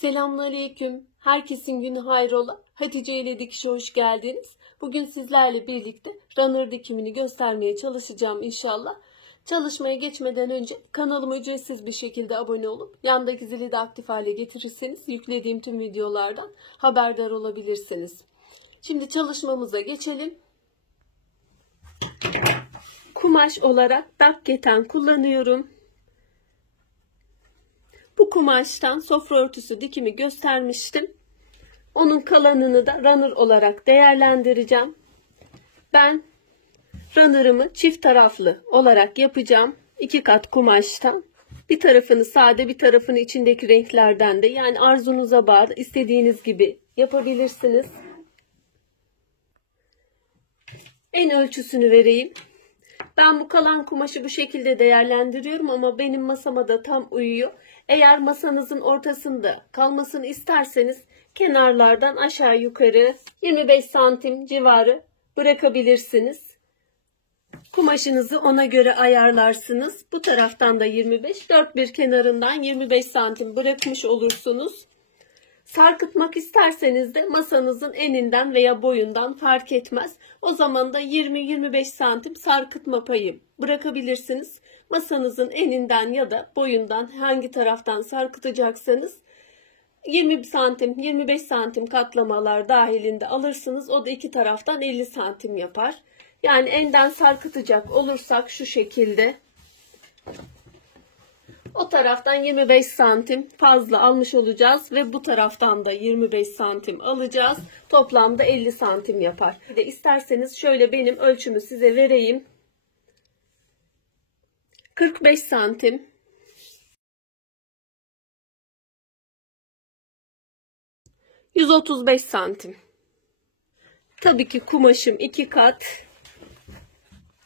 Selamünaleyküm. Herkesin günü hayrola. Hatice ile dikişe hoş geldiniz. Bugün sizlerle birlikte runner dikimini göstermeye çalışacağım inşallah. Çalışmaya geçmeden önce kanalıma ücretsiz bir şekilde abone olup yandaki zili de aktif hale getirirseniz yüklediğim tüm videolardan haberdar olabilirsiniz. Şimdi çalışmamıza geçelim. Kumaş olarak dakketen kullanıyorum. Bu kumaştan sofra örtüsü dikimi göstermiştim. Onun kalanını da runner olarak değerlendireceğim. Ben runner'ımı çift taraflı olarak yapacağım. 2 kat kumaştan. Bir tarafını sade, bir tarafını içindeki renklerden de, yani arzunuza bağlı, istediğiniz gibi yapabilirsiniz. En ölçüsünü vereyim. Ben bu kalan kumaşı bu şekilde değerlendiriyorum ama benim masama da tam uyuyor. Eğer masanızın ortasında kalmasını isterseniz kenarlardan aşağı yukarı 25 santim civarı bırakabilirsiniz. Kumaşınızı ona göre ayarlarsınız. Bu taraftan da 25, dört bir kenarından 25 santim bırakmış olursunuz. Sarkıtmak isterseniz de masanızın eninden veya boyundan fark etmez. O zaman da 20-25 santim sarkıtma payı bırakabilirsiniz. Masanızın eninden ya da boyundan hangi taraftan sarkıtacaksanız 20 santim, 25 santim katlamalar dahilinde alırsınız. O da iki taraftan 50 santim yapar. Yani enden sarkıtacak olursak şu şekilde. O taraftan 25 santim fazla almış olacağız ve bu taraftan da 25 santim alacağız. Toplamda 50 santim yapar. Bir de isterseniz şöyle benim ölçümü size vereyim. 45 santim. 135 santim. Tabii ki kumaşım 2 kat.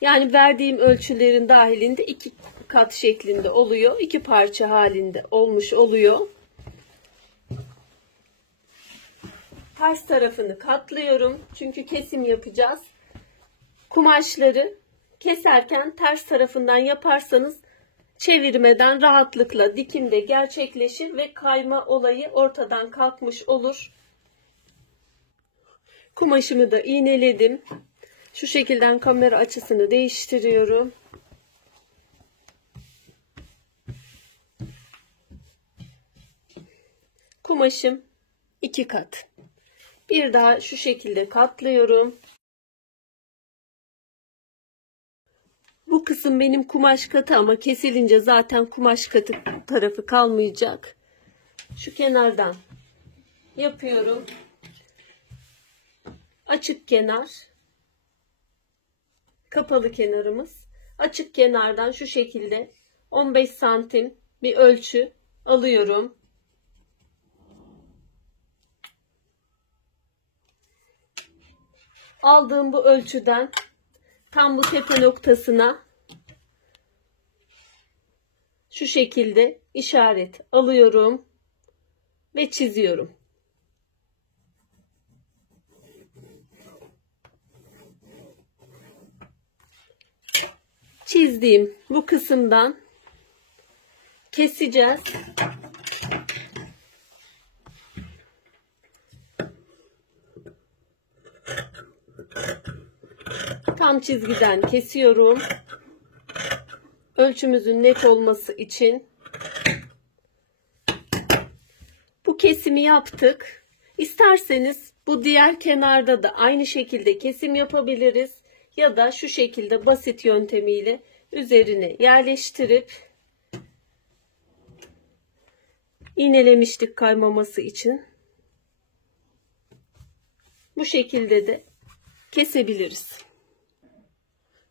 Yani verdiğim ölçülerin dahilinde 2 kat şeklinde oluyor. 2 parça halinde olmuş oluyor. Ters tarafını katlıyorum. Çünkü kesim yapacağız. Kumaşları keserken ters tarafından yaparsanız çevirmeden rahatlıkla dikimde gerçekleşir ve kayma olayı ortadan kalkmış olur. Kumaşımı da iğneledim. Şu şekilde kamera açısını değiştiriyorum. Kumaşım 2 kat. Bir daha şu şekilde katlıyorum. Bu kısım benim kumaş katı ama kesilince zaten kumaş katı tarafı kalmayacak. Şu kenardan yapıyorum. Açık kenar. Kapalı kenarımız. Açık kenardan şu şekilde 15 santim bir ölçü alıyorum. Aldığım bu ölçüden tam bu tepe noktasına şu şekilde işaret alıyorum ve çiziyorum. Çizdiğim bu kısımdan keseceğiz. Tam çizgiden kesiyorum. Ölçümüzün net olması için. Bu kesimi yaptık. İsterseniz bu diğer kenarda da aynı şekilde kesim yapabiliriz. Ya da şu şekilde basit yöntemiyle üzerine yerleştirip iğnelemiştik kaymaması için. Bu şekilde de kesebiliriz.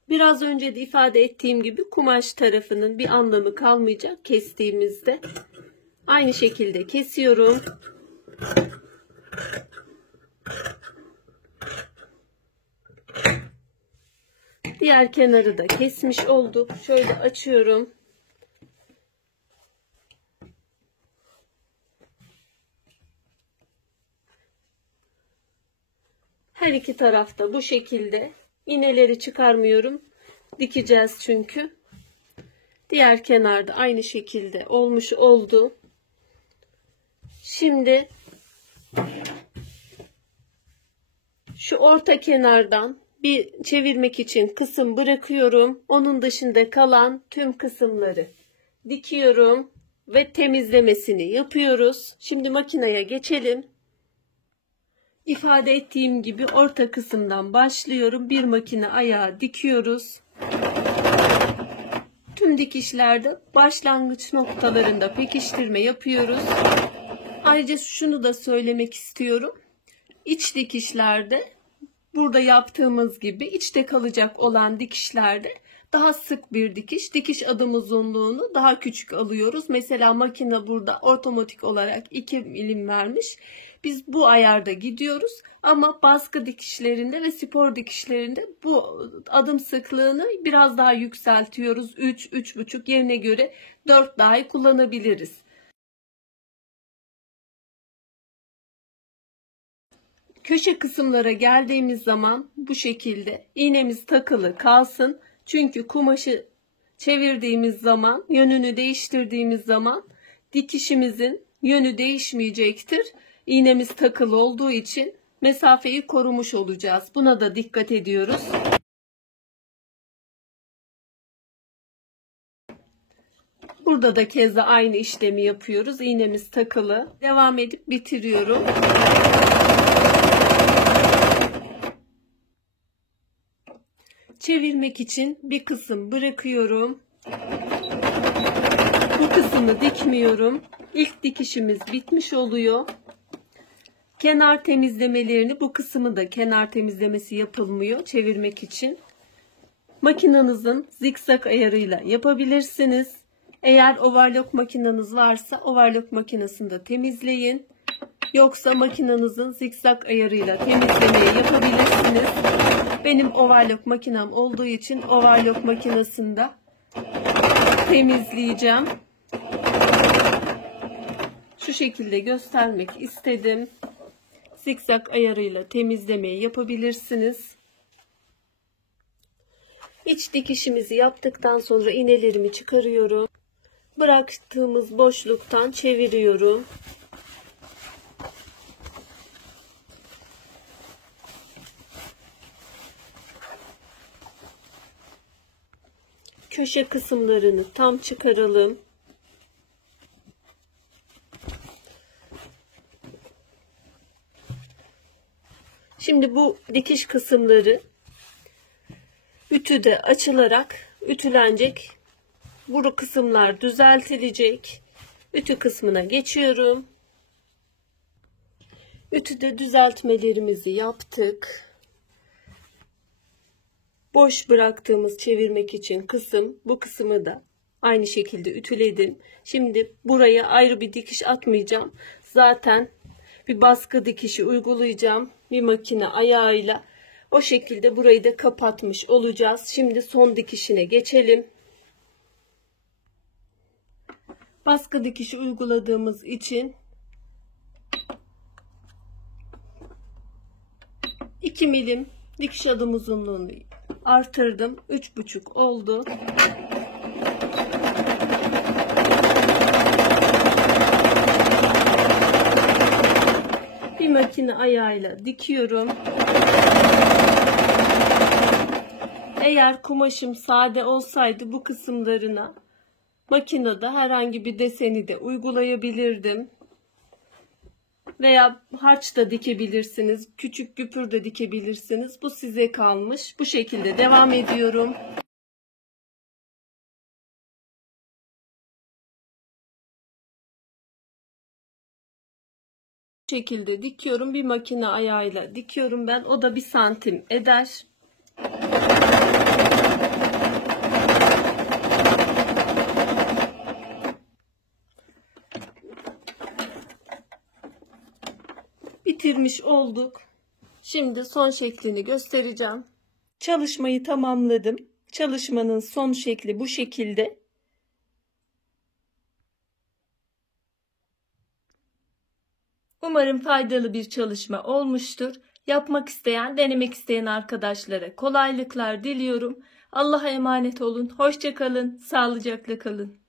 Biraz önce de ifade ettiğim gibi kumaş tarafının bir anlamı kalmayacak kestiğimizde. Aynı şekilde kesiyorum. Diğer kenarı da kesmiş olduk. Şöyle açıyorum. Her iki tarafta bu şekilde. İğneleri çıkarmıyorum. Dikeceğiz çünkü. Diğer kenarda aynı şekilde olmuş oldu. Şimdi şu orta kenardan bir çevirmek için kısım bırakıyorum. Onun dışında kalan tüm kısımları dikiyorum ve temizlemesini yapıyoruz. Şimdi makineye geçelim. İfade ettiğim gibi orta kısımdan başlıyorum. Bir makine ayağı dikiyoruz. Tüm dikişlerde başlangıç noktalarında pekiştirme yapıyoruz. Ayrıca şunu da söylemek istiyorum. İç dikişlerde burada yaptığımız gibi içte kalacak olan dikişlerde daha sık bir dikiş adım uzunluğunu daha küçük alıyoruz. Mesela makine burada otomatik olarak 2 milim vermiş. Biz bu ayarda gidiyoruz ama baskı dikişlerinde ve spor dikişlerinde bu adım sıklığını biraz daha yükseltiyoruz. 3, 3,5 yerine göre 4 dahi kullanabiliriz. Köşe kısımlara geldiğimiz zaman bu şekilde iğnemiz takılı kalsın. Çünkü kumaşı çevirdiğimiz zaman, yönünü değiştirdiğimiz zaman dikişimizin yönü değişmeyecektir. İğnemiz takılı olduğu için mesafeyi korumuş olacağız. Buna da dikkat ediyoruz. Burada da keza aynı işlemi yapıyoruz. İğnemiz takılı. Devam edip bitiriyorum. Çevirmek için bir kısım bırakıyorum. Bu kısmı dikmiyorum. İlk dikişimiz bitmiş oluyor. Kenar temizlemelerini, bu kısmı da kenar temizlemesi yapılmıyor çevirmek için. Makinenizin zikzak ayarıyla yapabilirsiniz. Eğer overlock makineniz varsa overlock makinesini de temizleyin. Yoksa makinenizin zikzak ayarıyla temizlemeyi yapabilirsiniz. Benim overlock makinem olduğu için overlock makinesinde temizleyeceğim. Şu şekilde göstermek istedim. Zikzak ayarıyla temizlemeyi yapabilirsiniz. İç dikişimizi yaptıktan sonra iğnelerimi çıkarıyorum. Bıraktığımız boşluktan çeviriyorum. Köşe kısımlarını tam çıkaralım. Şimdi bu dikiş kısımları ütüde açılarak ütülenecek. Bu kısımlar düzeltilecek. Ütü kısmına geçiyorum. Ütüde düzeltmelerimizi yaptık. Boş bıraktığımız çevirmek için kısım, bu kısmı da aynı şekilde ütüledim. Şimdi buraya ayrı bir dikiş atmayacağım. Zaten bir baskı dikişi uygulayacağım. Bir makine ayağıyla. O şekilde burayı da kapatmış olacağız. Şimdi son dikişine geçelim. Baskı dikişi uyguladığımız için 2 milim dikiş adım uzunluğunu artırdım. 3,5 oldu. Bir makine ayağıyla dikiyorum. Eğer kumaşım sade olsaydı bu kısımlarına makinede herhangi bir deseni de uygulayabilirdim. Veya harç da dikebilirsiniz. Küçük güpür de dikebilirsiniz. Bu size kalmış. Bu şekilde devam ediyorum. Bu şekilde dikiyorum. Bir makine ayağıyla dikiyorum ben. O da 1 santim eder. Bitirmiş olduk. Şimdi son şeklini göstereceğim. Çalışmayı tamamladım. Çalışmanın son şekli bu şekilde. Umarım faydalı bir çalışma olmuştur. Yapmak isteyen, denemek isteyen arkadaşlara kolaylıklar diliyorum. Allah'a emanet olun. Hoşça kalın. Sağlıcakla kalın.